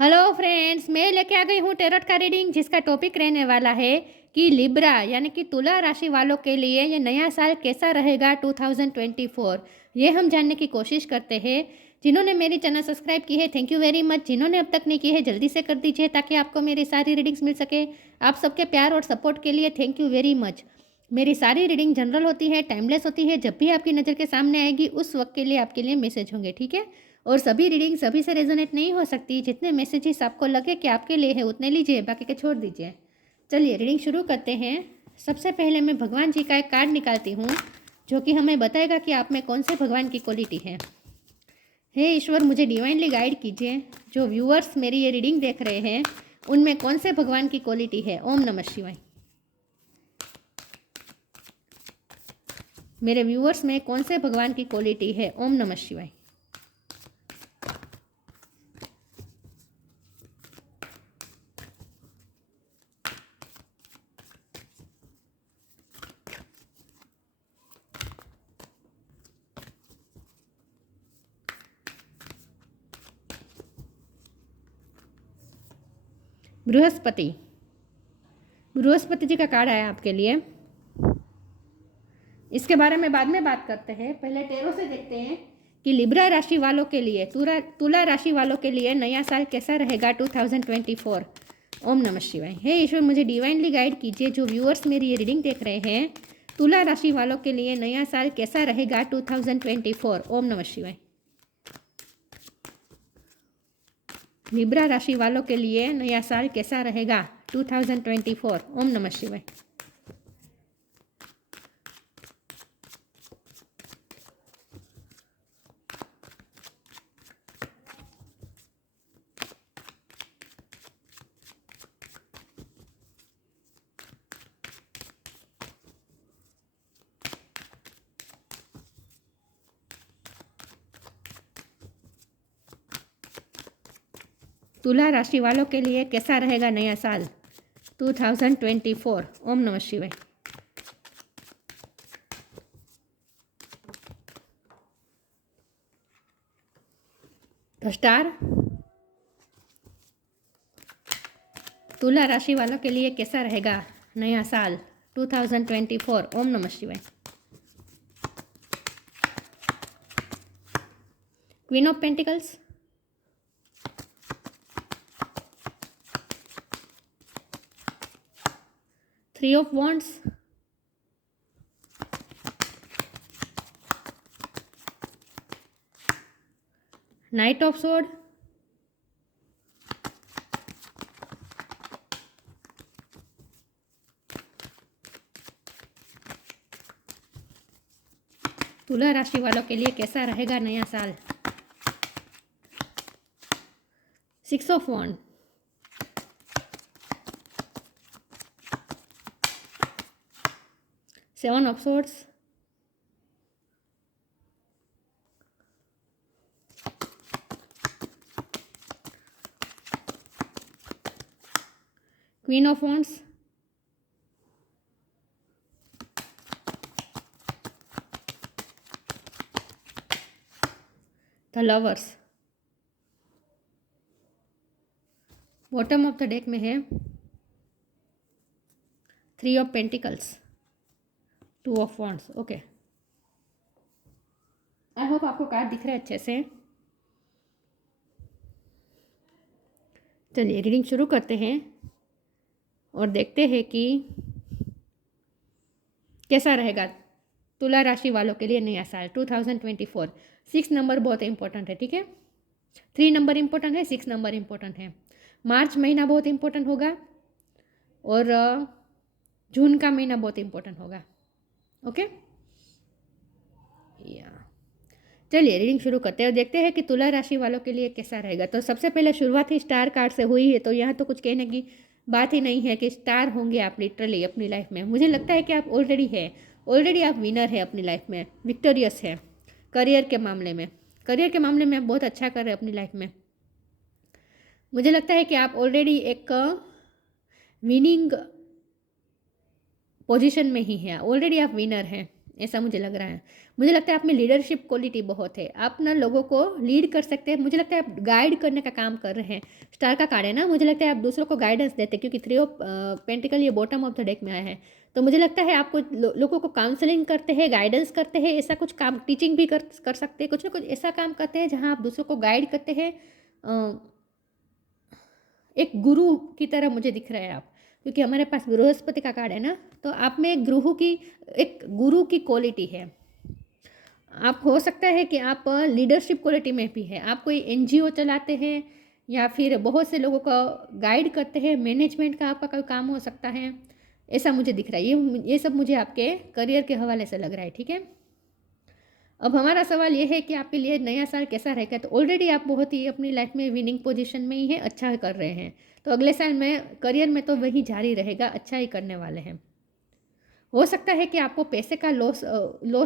Hello friends, मैं लेके आ गई हूँ टेरोट का रीडिंग जिसका टॉपिक रहने वाला है कि लिब्रा यानी कि तुला राशि वालों के लिए ये नया साल कैसा रहेगा 2024। ये हम जानने की कोशिश करते हैं। जिन्होंने मेरी चैनल सब्सक्राइब की है थैंक यू वेरी मच। जिन्होंने अब तक नहीं की है जल्दी से कर दीजिए ताकि आपको मेरी सारी रीडिंग्स मिल सके। आप सबके प्यार और सपोर्ट के लिए थैंक यू वेरी मच। मेरी सारी रीडिंग जनरल होती है, टाइमलेस होती है। जब भी आपकी नज़र के सामने आएगी उस वक्त के लिए आपके लिए मैसेज होंगे, ठीक है। और सभी रीडिंग सभी से रेजोनेट नहीं हो सकती। जितने मैसेजेस आपको लगे कि आपके लिए है उतने लीजिए, बाकी के छोड़ दीजिए। चलिए रीडिंग शुरू करते हैं। सबसे पहले मैं भगवान जी का एक कार्ड निकालती हूँ जो कि हमें बताएगा कि आप में कौन से भगवान की क्वालिटी है। हे ईश्वर, मुझे डिवाइनली गाइड कीजिए। जो व्यूअर्स मेरी ये रीडिंग देख रहे हैं उनमें कौन से भगवान की क्वालिटी है। ओम नमः शिवाय। मेरे व्यूअर्स में कौन से भगवान की क्वालिटी है। ओम नमः शिवाय। बृहस्पति, बृहस्पति जी का कार्ड आया आपके लिए। इसके बारे में बाद में बात करते हैं। पहले टेरो से देखते हैं कि लिब्रा राशि वालों के लिए, तुला राशि वालों के लिए नया साल कैसा रहेगा 2024। ओम नमः शिवाय। हे ईश्वर, मुझे डिवाइनली गाइड कीजिए। जो व्यूअर्स मेरी ये रीडिंग देख रहे हैं तुला राशि वालों के लिए नया साल कैसा रहेगा 2024। ओम नमः शिवाय। लिब्रा राशि वालों के लिए नया साल कैसा रहेगा 2024। ओम नमः शिवाय। तुला राशि वालों के लिए कैसा रहेगा नया साल 2024। ओम नमः शिवाय। स्टार, तुला राशि वालों के लिए कैसा रहेगा नया साल 2024। ओम नमः शिवाय। Queen of pentacles, three of wands, knight of sword, तुला राशि वालों के लिए कैसा रहेगा नया साल। Six of wand, seven of swords, queen of wands, the lovers. Bottom of the deck में है three of pentacles, two of wands. Okay, I hope आपको कार्ड दिख रहा है अच्छे से। चलिए रीडिंग शुरू करते हैं और देखते हैं कि कैसा रहेगा तुला राशि वालों के लिए नया साल 2024। 6 नंबर बहुत इंपॉर्टेंट है, ठीक है। 3 नंबर इंपॉर्टेंट है, 6 नंबर इंपॉर्टेंट है। मार्च महीना बहुत इंपॉर्टेंट होगा और जून का महीना बहुत इंपॉर्टेंट होगा। ओके, या चलिए रीडिंग शुरू करते हैं और देखते हैं कि तुला राशि वालों के लिए कैसा रहेगा। तो सबसे पहले शुरुआत ही स्टार कार्ड से हुई है, तो यहाँ तो कुछ कहने की बात ही नहीं है कि स्टार होंगे आप लिटरली अपनी लाइफ में। मुझे लगता है कि आप ऑलरेडी आप विनर है अपनी लाइफ में, विक्टोरियस है। करियर के मामले में आप बहुत अच्छा कर रहे हैं अपनी लाइफ में। मुझे लगता है कि आप ऑलरेडी एक विनिंग पोजीशन में ही हैं, ऑलरेडी आप विनर हैं। ऐसा मुझे लग रहा है। मुझे लगता है आप में लीडरशिप क्वालिटी बहुत है, आप ना लोगों को लीड कर सकते हैं। मुझे लगता है आप गाइड करने का काम कर रहे हैं। स्टार का कार्ड है ना, मुझे लगता है आप दूसरों को गाइडेंस देते हैं, क्योंकि 3 ऑफ पेंटिकल ये बॉटम ऑफ द डेक में आया है। तो मुझे लगता है आपको लोगों को काउंसलिंग करते हैं, गाइडेंस करते हैं, ऐसा कुछ काम, टीचिंग भी कर सकते हैं, कुछ ना कुछ ऐसा काम करते हैं जहाँ आप दूसरों को गाइड करते हैं। एक गुरु की तरह मुझे दिख रहा है आप, क्योंकि हमारे पास बृहस्पति का कार्ड है ना, तो आप में एक गुरु की क्वालिटी है। आप हो सकता है कि आप लीडरशिप क्वालिटी में भी है, आप कोई एनजीओ चलाते हैं या फिर बहुत से लोगों को गाइड करते हैं, मैनेजमेंट का आपका कोई काम हो सकता है, ऐसा मुझे दिख रहा है। ये सब मुझे आपके करियर के हवाले से लग रहा है, ठीक है। अब हमारा सवाल ये है कि आपके लिए नया साल कैसा रहेगा। तो ऑलरेडी आप बहुत ही अपनी लाइफ में विनिंग पोजीशन में ही है, अच्छा कर रहे हैं, तो अगले साल में करियर में तो वही जारी रहेगा, अच्छा ही करने वाले हैं। हो सकता है कि आपको पैसे का लॉस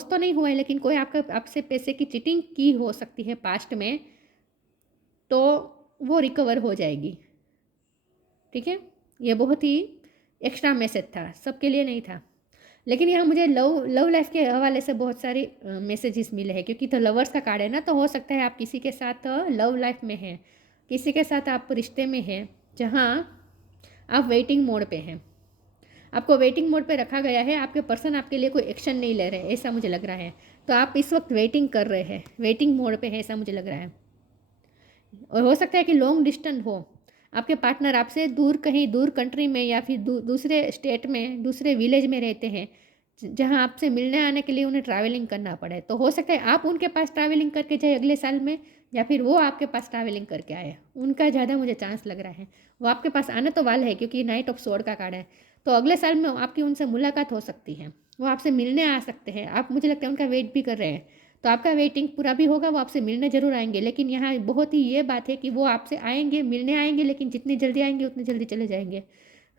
तो नहीं हुआ है, लेकिन कोई आपसे पैसे की चीटिंग की हो सकती है पास्ट में, तो वो रिकवर हो जाएगी, ठीक है। ये बहुत ही एक्स्ट्रा मैसेज था, सबके लिए नहीं था। लेकिन यहाँ मुझे लव लाइफ के हवाले से बहुत सारे मैसेजेस मिले हैं, क्योंकि तो लवर्स का कार्ड है ना, तो हो सकता है आप किसी के साथ लव लाइफ में हैं, किसी के साथ आप रिश्ते में हैं जहाँ आप वेटिंग मोड पे हैं। आपको वेटिंग मोड पे रखा गया है, आपके पर्सन आपके लिए कोई एक्शन नहीं ले रहे, ऐसा मुझे लग रहा है। तो आप इस वक्त वेटिंग कर रहे हैं, वेटिंग मोड पे है, ऐसा मुझे लग रहा है। और हो सकता है कि लॉन्ग डिस्टेंस हो, आपके पार्टनर आपसे दूर, कहीं दूर कंट्री में या फिर दूसरे स्टेट में, दूसरे विलेज में रहते हैं, जहां आपसे मिलने आने के लिए उन्हें ट्रैवलिंग करना पड़े। तो हो सकता है आप उनके पास ट्रैवलिंग करके जाए अगले साल में, या फिर वो आपके पास ट्रैवलिंग करके आए, उनका ज़्यादा मुझे चांस लग रहा है। वो आपके पास आने तो वाले है, क्योंकि नाइट ऑफ स्वॉर्ड का कार्ड है, तो अगले साल में आपकी उनसे मुलाकात हो सकती है, वो आपसे मिलने आ सकते हैं। आप, मुझे लगता है, उनका वेट भी कर रहे हैं, तो आपका वेटिंग पूरा भी होगा, वो आपसे मिलने ज़रूर आएंगे। लेकिन यहाँ बहुत ही ये बात है कि वो आपसे आएंगे, मिलने आएंगे, लेकिन जितनी जल्दी आएंगे उतनी जल्दी चले जाएंगे।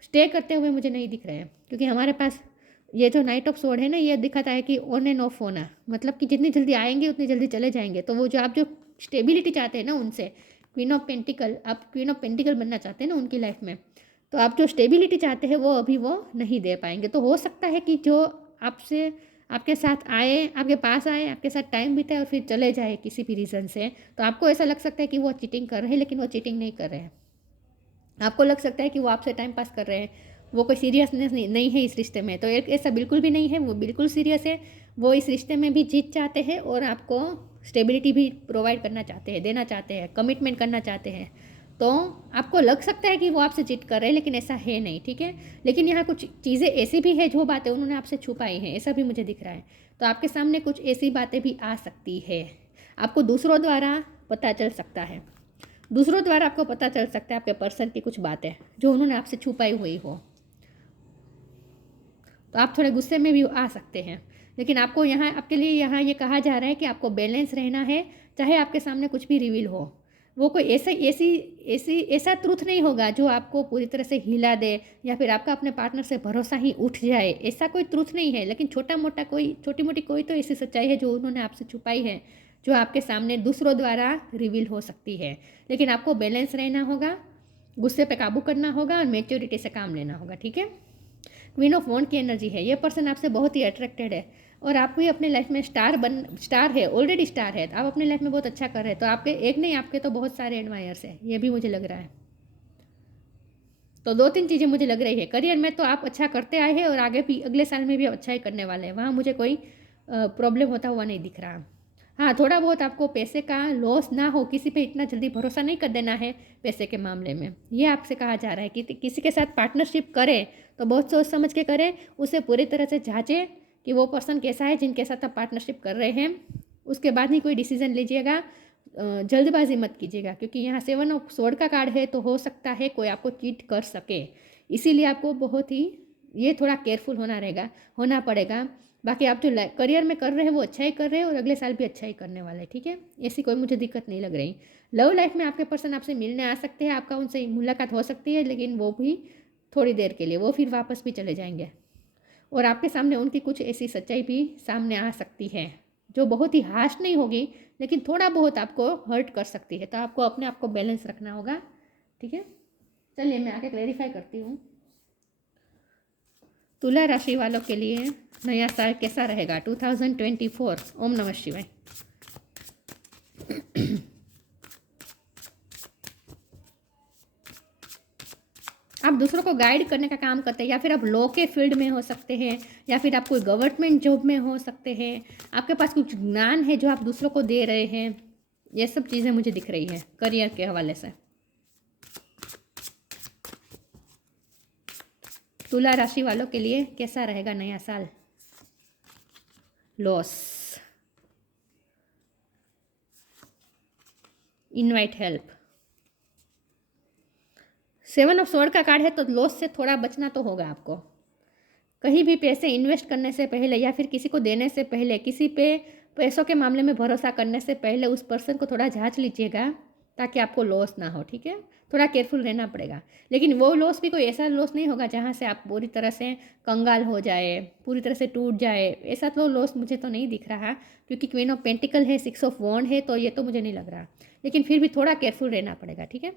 स्टे करते हुए मुझे नहीं दिख रहे हैं, क्योंकि हमारे पास ये जो नाइट ऑफ स्वॉर्ड है ना, ये दिखाता है कि ऑन एंड ऑफ होना, मतलब कि जितनी जल्दी आएंगे उतनी जल्दी चले जाएंगे। तो वो जो स्टेबिलिटी चाहते हैं ना उनसे, क्वीन ऑफ पेंटिकल, आप क्वीन ऑफ पेंटिकल बनना चाहते हैं ना उनकी लाइफ में, तो आप जो स्टेबिलिटी चाहते हैं वो अभी वो नहीं दे पाएंगे। तो हो सकता है कि जो आपसे, आपके साथ आए, आपके पास आए, आपके साथ टाइम बिताए और फिर चले जाए किसी भी रीज़न से, तो आपको ऐसा लग सकता है कि वो चीटिंग कर रहे हैं, लेकिन वो चीटिंग नहीं कर रहे हैं। आपको लग सकता है कि वो आपसे टाइम पास कर रहे हैं, वो कोई सीरियसनेस नहीं है इस रिश्ते में। तो एक ऐसा बिल्कुल भी नहीं है, वो बिल्कुल सीरियस है। वो इस रिश्ते में भी जीत चाहते हैं और आपको स्टेबिलिटी भी प्रोवाइड करना चाहते हैं, देना चाहते हैं, कमिटमेंट करना चाहते हैं। तो आपको लग सकता है कि वो आपसे चीट कर रहे हैं, लेकिन ऐसा है नहीं, ठीक है। लेकिन यहाँ कुछ चीज़ें ऐसी भी है, जो बातें उन्होंने आपसे छुपाई हैं, ऐसा भी मुझे दिख रहा है। तो आपके सामने कुछ ऐसी बातें भी आ सकती है, आपको दूसरों द्वारा पता चल सकता है। दूसरों द्वारा आपको पता चल सकता है आपके पर्सन की कुछ बातें जो उन्होंने आपसे छुपाई हुई हो, तो आप थोड़े गुस्से में भी आ सकते हैं। लेकिन आपको यहाँ, आपके लिए यहाँ ये कहा जा रहा है कि आपको बैलेंस रहना है, चाहे आपके सामने कुछ भी रिवील हो। वो कोई ऐसा ट्रूथ नहीं होगा जो आपको पूरी तरह से हिला दे, या फिर आपका अपने पार्टनर से भरोसा ही उठ जाए, ऐसा कोई ट्रूथ नहीं है। लेकिन छोटा मोटा कोई, छोटी मोटी कोई तो ऐसी सच्चाई है जो उन्होंने आपसे छुपाई है, जो आपके सामने दूसरों द्वारा रिवील हो सकती है। लेकिन आपको बैलेंस रहना होगा, गुस्से पे काबू करना होगा और मैच्योरिटी से काम लेना होगा, ठीक है। क्वीन ऑफ वॉन्ड की एनर्जी है, ये पर्सन आपसे बहुत ही अट्रैक्टेड है, और आप भी अपने लाइफ में स्टार है, ऑलरेडी स्टार है, तो आप अपने लाइफ में बहुत अच्छा कर रहे हैं। तो आपके एक नहीं, आपके तो बहुत सारे एडमायर्स हैं, ये भी मुझे लग रहा है। तो 2-3 चीज़ें मुझे लग रही है। करियर में तो आप अच्छा करते आए हैं और आगे भी अगले साल में भी अच्छा ही करने वाले हैं, वहाँ मुझे कोई प्रॉब्लम होता हुआ नहीं दिख रहा। हाँ, थोड़ा बहुत आपको पैसे का लॉस ना हो, किसी पे इतना जल्दी भरोसा नहीं कर देना है पैसे के मामले में, ये आपसे कहा जा रहा है कि किसी के साथ पार्टनरशिप करें तो बहुत सोच समझ के करें, उसे पूरी तरह से जांचें कि वो पर्सन कैसा है जिनके साथ आप पार्टनरशिप कर रहे हैं, उसके बाद ही कोई डिसीजन लीजिएगा। जल्दबाजी मत कीजिएगा, क्योंकि यहाँ 7 ऑफ स्वॉर्ड का कार्ड है, तो हो सकता है कोई आपको चीट कर सके, इसीलिए आपको बहुत ही ये थोड़ा केयरफुल होना पड़ेगा। बाकी आप जो करियर में कर रहे हैं वो अच्छा ही कर रहे हैं, और अगले साल भी अच्छा ही करने वाले हैं, ठीक है। ऐसी कोई मुझे दिक्कत नहीं लग रही। लव लाइफ में आपके पर्सन आपसे मिलने आ सकते हैं, आपका उनसे मुलाकात हो सकती है, लेकिन वो भी थोड़ी देर के लिए, वो फिर वापस भी चले जाएंगे। और आपके सामने उनकी कुछ ऐसी सच्चाई भी सामने आ सकती है जो बहुत ही हार्श नहीं होगी, लेकिन थोड़ा बहुत आपको हर्ट कर सकती है। तो आपको अपने आप को बैलेंस रखना होगा, ठीक है। चलिए मैं आगे क्लेरिफाई करती हूँ। तुला राशि वालों के लिए नया साल कैसा रहेगा 2024? ओम नमः शिवाय। आप दूसरों को गाइड करने का काम करते हैं, या फिर आप लॉ के फील्ड में हो सकते हैं, या फिर आप कोई गवर्नमेंट जॉब में हो सकते हैं। आपके पास कुछ ज्ञान है जो आप दूसरों को दे रहे हैं। ये सब चीज़ें मुझे दिख रही है करियर के हवाले से। तुला राशि वालों के लिए कैसा रहेगा नया साल? Loss, invite help. 7 of sword का कार्ड है, तो लॉस से थोड़ा बचना तो होगा आपको। कहीं भी पैसे इन्वेस्ट करने से पहले या फिर किसी को देने से पहले, किसी पे पैसों के मामले में भरोसा करने से पहले उस पर्सन को थोड़ा जांच लीजिएगा, ताकि आपको लॉस ना हो। ठीक है, थोड़ा केयरफुल रहना पड़ेगा। लेकिन वो लॉस भी कोई ऐसा लॉस नहीं होगा जहाँ से आप पूरी तरह से कंगाल हो जाए, पूरी तरह से टूट जाए। ऐसा तो लॉस मुझे तो नहीं दिख रहा, क्योंकि क्वीन ऑफ पेंटिकल है, 6 ऑफ वॉन्ड है, तो ये तो मुझे नहीं लग रहा। लेकिन फिर भी थोड़ा केयरफुल रहना पड़ेगा। ठीक है,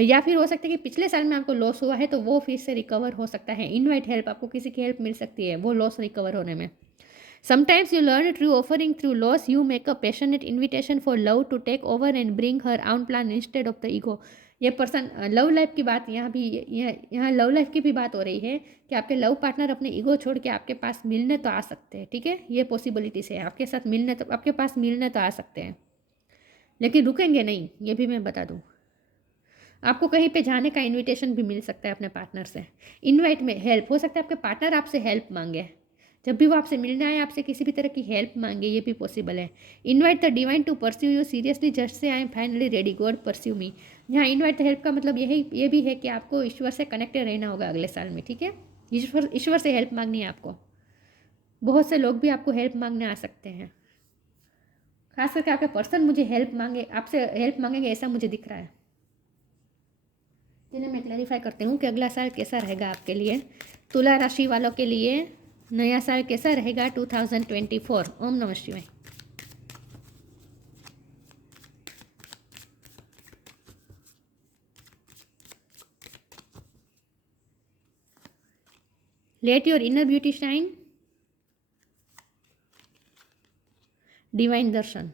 या फिर हो सकता है कि पिछले साल में आपको लॉस हुआ है, तो वो फिर से रिकवर हो सकता है। इनवाइट हेल्प, आपको किसी की हेल्प मिल सकती है वो लॉस रिकवर होने में। Sometimes you learn through offering through loss. You make a passionate invitation for love to take over and bring her own plan instead of the ego. ये person love life की बात यहाँ love life की भी बात हो रही है कि आपके लव पार्टनर अपने ईगो छोड़ के आपके पास मिलने तो आ सकते हैं। ठीक है, ये पॉसिबिलिटीज है, आपके साथ मिलने तो आपके पास मिलने तो आ सकते हैं, लेकिन रुकेंगे नहीं, ये भी मैं बता दूँ। आपको कहीं पे जाने का इनविटेशन भी मिल सकता है अपने पार्टनर से। इनवाइट में हेल्प हो सकता है, आपके पार्टनर आपसे हेल्प मांगे। जब भी वो आपसे मिलने आए, आपसे किसी भी तरह की हेल्प मांगे, ये भी पॉसिबल है। Invite the divine to pursue you seriously, just say I am finally ready, God pursue me. यहाँ इनवाइट द हेल्प का मतलब ये भी है कि आपको ईश्वर से कनेक्टेड रहना होगा अगले साल में। ठीक है, ईश्वर से हेल्प मांगनी है आपको। बहुत से लोग भी आपको हेल्प मांगने आ सकते हैं, खास करके आपके पर्सन मुझे आपसे हेल्प मांगेंगे, ऐसा मुझे दिख रहा है। जिन्हें मैं क्लैरिफाई करती हूँ कि अगला साल कैसा रहेगा आपके लिए। तुला राशि वालों के लिए नया साल कैसा रहेगा 2024? ओम नमः शिवाय। Let your inner beauty shine, divine darshan.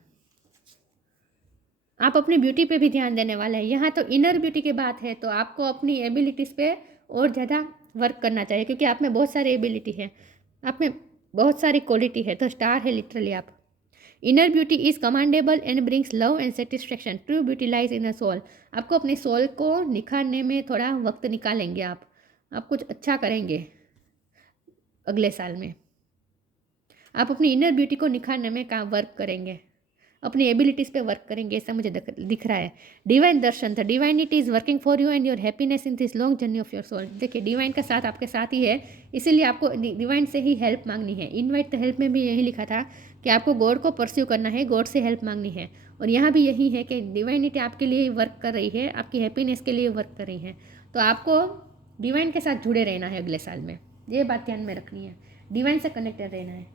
आप अपनी ब्यूटी पे भी ध्यान देने वाले हैं। यहाँ तो इनर ब्यूटी की बात है, तो आपको अपनी एबिलिटीज़ पे और ज़्यादा वर्क करना चाहिए, क्योंकि आप में बहुत सारी एबिलिटी है, आप में बहुत सारी क्वालिटी है। तो स्टार है लिटरली आप। Inner beauty is commendable and brings love and satisfaction. True beauty lies in the soul. आपको अपने सोल को निखारने में थोड़ा वक्त निकालेंगे आप कुछ अच्छा करेंगे अगले साल में। आप अपनी इनर ब्यूटी को निखारने में काम वर्क करेंगे, अपनी एबिलिटीज़ पे वर्क करेंगे, ऐसा मुझे दिख रहा है। डिवाइन दर्शन था, divinity is working for you and your happiness in this long journey of your soul. देखिए, डिवाइन का साथ आपके साथ ही है, इसीलिए आपको डिवाइन से ही हेल्प मांगनी है। इनवाइट द हेल्प में भी यही लिखा था कि आपको गॉड को परस्यू करना है, गॉड से हेल्प मांगनी है। और यहाँ भी यही है कि डिवाइनिटी आपके लिए वर्क कर रही है, आपकी हैप्पीनेस के लिए वर्क कर रही है। तो आपको डिवाइन के साथ जुड़े रहना है अगले साल में, ये बात ध्यान में रखनी है। डिवाइन से कनेक्टेड रहना है।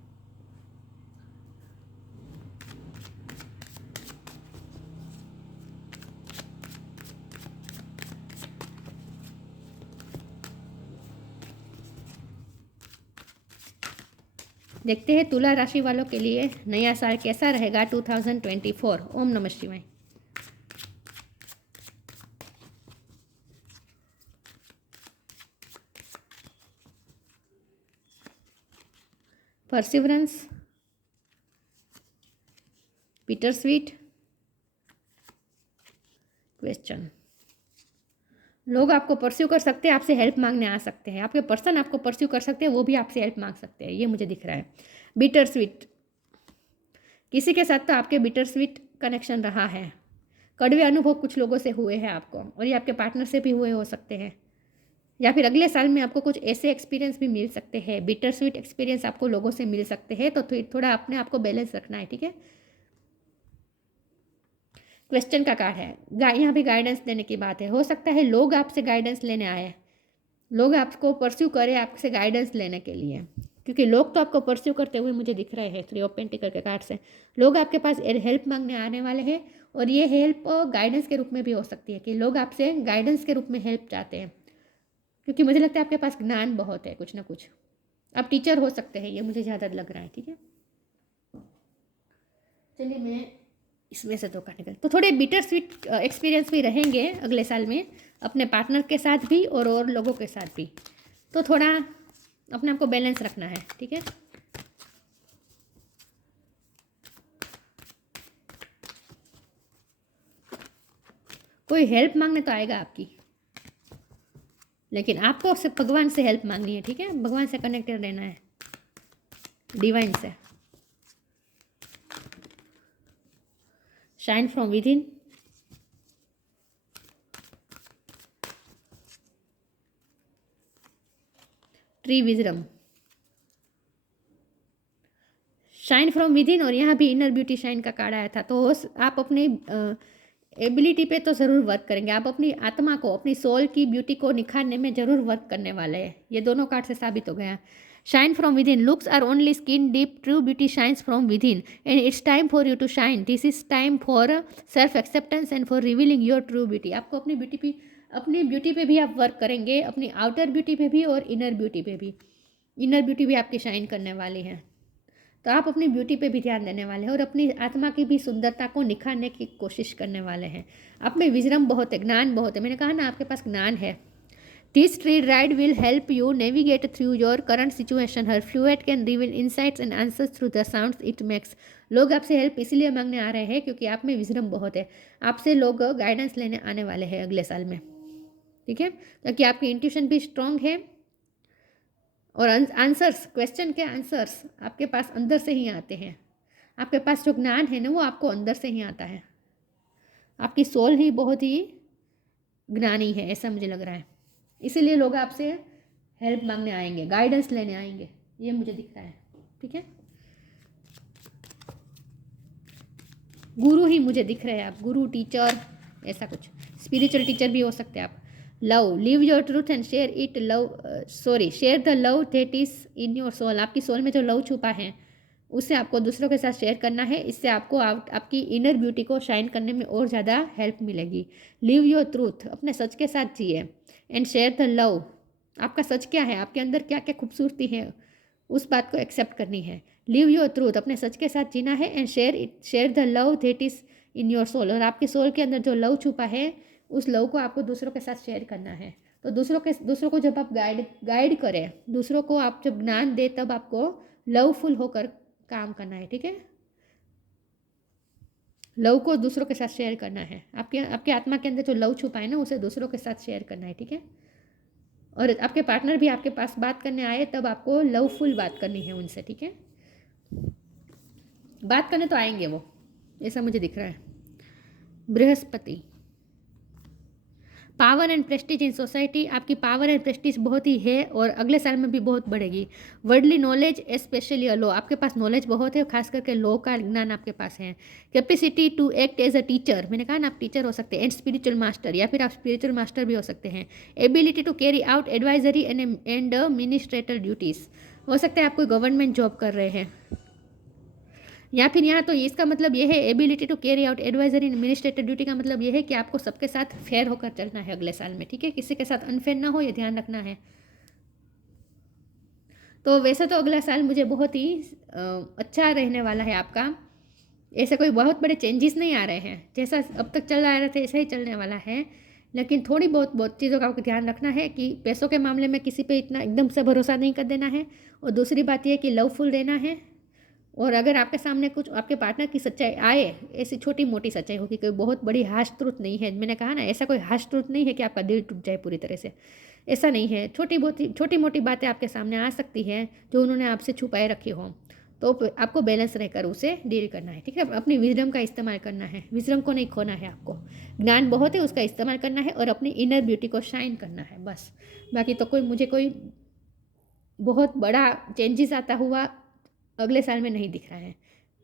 देखते हैं तुला राशि वालों के लिए नया साल कैसा रहेगा 2024। ओम नमः शिवाय। Perseverance, bitter sweet, question. लोग आपको परस्यू कर सकते हैं, आपसे हेल्प मांगने आ सकते हैं। आपके पर्सन आपको परस्यू कर सकते हैं, वो भी आपसे हेल्प मांग सकते हैं, ये मुझे दिख रहा है। बिटर स्वीट, किसी के साथ तो आपके बिटर स्वीट कनेक्शन रहा है। कड़वे अनुभव कुछ लोगों से हुए हैं आपको, और ये आपके पार्टनर से भी हुए हो सकते हैं, या फिर अगले साल में आपको कुछ ऐसे एक्सपीरियंस भी मिल सकते हैं। बिटर स्वीट एक्सपीरियंस आपको लोगों से मिल सकते हैं, तो थोड़ा अपने आप को बैलेंस रखना है। ठीक है, क्वेश्चन का कार्ड है, यहाँ भी गाइडेंस देने की बात है। हो सकता है लोग आपसे गाइडेंस लेने आए, लोग आपको परस्यू करें आपसे गाइडेंस लेने के लिए, क्योंकि लोग तो आपको परस्यू करते हुए मुझे दिख रहे हैं 3 ऑफ पेंटिकल के कार्ड से। लोग आपके पास हेल्प मांगने आने वाले हैं, और ये हेल्प गाइडेंस के रूप में भी हो सकती है कि लोग आपसे गाइडेंस के रूप में हेल्प चाहते हैं, क्योंकि मुझे लगता है आपके पास ज्ञान बहुत है कुछ ना कुछ। आप टीचर हो सकते हैं, ये मुझे ज़्यादा लग रहा है। ठीक है, चलिए मैं इसमें से 2 कार्ड निकल। तो थोड़े बिटर स्वीट एक्सपीरियंस भी रहेंगे अगले साल में, अपने पार्टनर के साथ भी और लोगों के साथ भी। तो थोड़ा अपने आप को बैलेंस रखना है। ठीक है, कोई हेल्प मांगने तो आएगा आपकी, लेकिन आपको सिर्फ भगवान से हेल्प मांगनी है। ठीक है, भगवान से कनेक्टेड रहना है, डिवाइन से। Shine from with in, tree wisdom, shine from with in, और यहाँ भी इनर ब्यूटी शाइन का कार्ड आया था। तो आप अपनी एबिलिटी पे तो ज़रूर वर्क करेंगे, आप अपनी आत्मा को, अपनी सोल की ब्यूटी को निखारने में ज़रूर वर्क करने वाले हैं। ये दोनों कार्ड से साबित हो गया। Shine from within, looks are only skin deep, true beauty shines from within and it's time for you to shine. This is time for self acceptance and for revealing your true beauty. आपको अपनी beauty पे भी आप work करेंगे, अपनी outer beauty पे भी और इनर ब्यूटी पे भी। इनर ब्यूटी भी आपकी शाइन करने वाली है, तो आप अपनी ब्यूटी पे भी ध्यान देने वाले हैं और अपनी आत्मा की भी सुंदरता को निखारने की कोशिश करने वाले हैं। आप में विजडम बहुत है, ज्ञान बहुत है। मैंने कहा ना, आपके पास ज्ञान है। This tree ride will help you navigate through your current situation. Her flute can reveal insights and answers through the sounds it makes. लोग आपसे हेल्प इसलिए मांगने आ रहे हैं क्योंकि आप में विजडम बहुत है। आपसे लोग गाइडेंस लेने आने वाले हैं अगले साल में। ठीक है, ताकि आपकी इंट्यूशन भी स्ट्रांग है और आंसर्स, क्वेश्चन के आंसर्स आपके पास अंदर से ही आते हैं। आपके पास जो ज्ञान है ना, वो आपको अंदर से ही आता है। आपकी सोल ही बहुत ही ज्ञानी है, ऐसा मुझे लग रहा है। इसीलिए लोग आपसे हेल्प मांगने आएंगे, गाइडेंस लेने आएंगे, ये मुझे दिख रहा है। ठीक है, गुरु ही मुझे दिख रहे हैं आप, गुरु, टीचर, ऐसा कुछ। स्पिरिचुअल टीचर भी हो सकते हैं आप। Love, live your truth and share it, share the love that is in your soul. आपकी सोल में जो लव छुपा है उसे आपको दूसरों के साथ शेयर करना है। इससे आपको आपकी इनर ब्यूटी को शाइन करने में और ज़्यादा हेल्प मिलेगी। लिव योर ट्रूथ, अपने सच के साथ जिए। एंड शेयर द लव, आपका सच क्या है, आपके अंदर क्या क्या खूबसूरती है, उस बात को एक्सेप्ट करनी है। लिव योर ट्रूथ, अपने सच के साथ जीना है। And share the love that is in your soul, और आपकी सोल के अंदर जो लव छुपा है उस लव को आपको दूसरों के साथ शेयर करना है। तो दूसरों को जब आप गाइड करें, दूसरों को आप जब ज्ञान दे, तब आपको लवफुल होकर काम करना है। ठीक है, लव को दूसरों के साथ शेयर करना है। आपके आत्मा के अंदर जो लव छुपा है ना, उसे दूसरों के साथ शेयर करना है। ठीक है, और आपके पार्टनर भी आपके पास बात करने आए, तब आपको लवफुल बात करनी है उनसे। ठीक है, बात करने तो आएंगे वो, ऐसा मुझे दिख रहा है। Brihaspati, power and Prestige in society, आपकी पावर एंड प्रेस्टीज बहुत ही है और अगले साल में भी बहुत बढ़ेगी। वर्डली नॉलेज स्पेशली लॉ, आपके पास नॉलेज बहुत है, खास करके लॉ का ज्ञान आपके पास है। Capacity to act as a teacher, मैंने कहा ना आप टीचर हो सकते हैं। एंड स्पिरिचुअल मास्टर, या फिर आप स्पिरिचुअल मास्टर भी हो सकते हैं। Ability to carry out advisory and administrator duties, हो सकता है आप कोई गवर्नमेंट जॉब कर रहे हैं, या फिर यहाँ तो इसका मतलब यह है ability to carry out advisory administrator duty का मतलब यह है कि आपको सबके साथ फेयर होकर चलना है अगले साल में। ठीक है, किसी के साथ अनफेयर ना हो, ये ध्यान रखना है। तो वैसे तो अगला साल मुझे बहुत ही अच्छा रहने वाला है आपका। ऐसे कोई बहुत बड़े चेंजेस नहीं आ रहे हैं, जैसा अब तक चल रहा था ऐसा ही चलने वाला है। लेकिन थोड़ी बहुत चीज़ों का आपको ध्यान रखना है कि पैसों के मामले में किसी पे इतना एकदम से भरोसा नहीं कर देना है। और दूसरी बात यह कि लवफुल रहना है। और अगर आपके सामने कुछ आपके पार्टनर की सच्चाई आए, ऐसी छोटी मोटी सच्चाई होगी, कोई बहुत बड़ी हार्श ट्रूथ नहीं है। मैंने कहा ना, ऐसा कोई हार्श ट्रूथ नहीं है कि आपका दिल टूट जाए पूरी तरह से, ऐसा नहीं है। छोटी मोटी बातें आपके सामने आ सकती हैं जो उन्होंने आपसे छुपाए रखी हों, तो आपको बैलेंस रहकर उसे डील करना है। ठीक है, अपनी विजडम का इस्तेमाल करना है, विजडम को नहीं खोना है आपको। ज्ञान बहुत है, उसका इस्तेमाल करना है और अपनी इनर ब्यूटी को शाइन करना है, बस। बाकी तो मुझे कोई बहुत बड़ा चेंजेस आता हुआ अगले साल में नहीं दिख रहा है।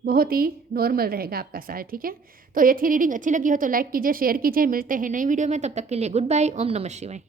बहुत ही नॉर्मल रहेगा आपका साल। ठीक है, तो ये थी रीडिंग। अच्छी लगी हो तो लाइक कीजिए, शेयर कीजिए। मिलते हैं नई वीडियो में, तब तक के लिए गुड बाय। ओम नमः शिवाय।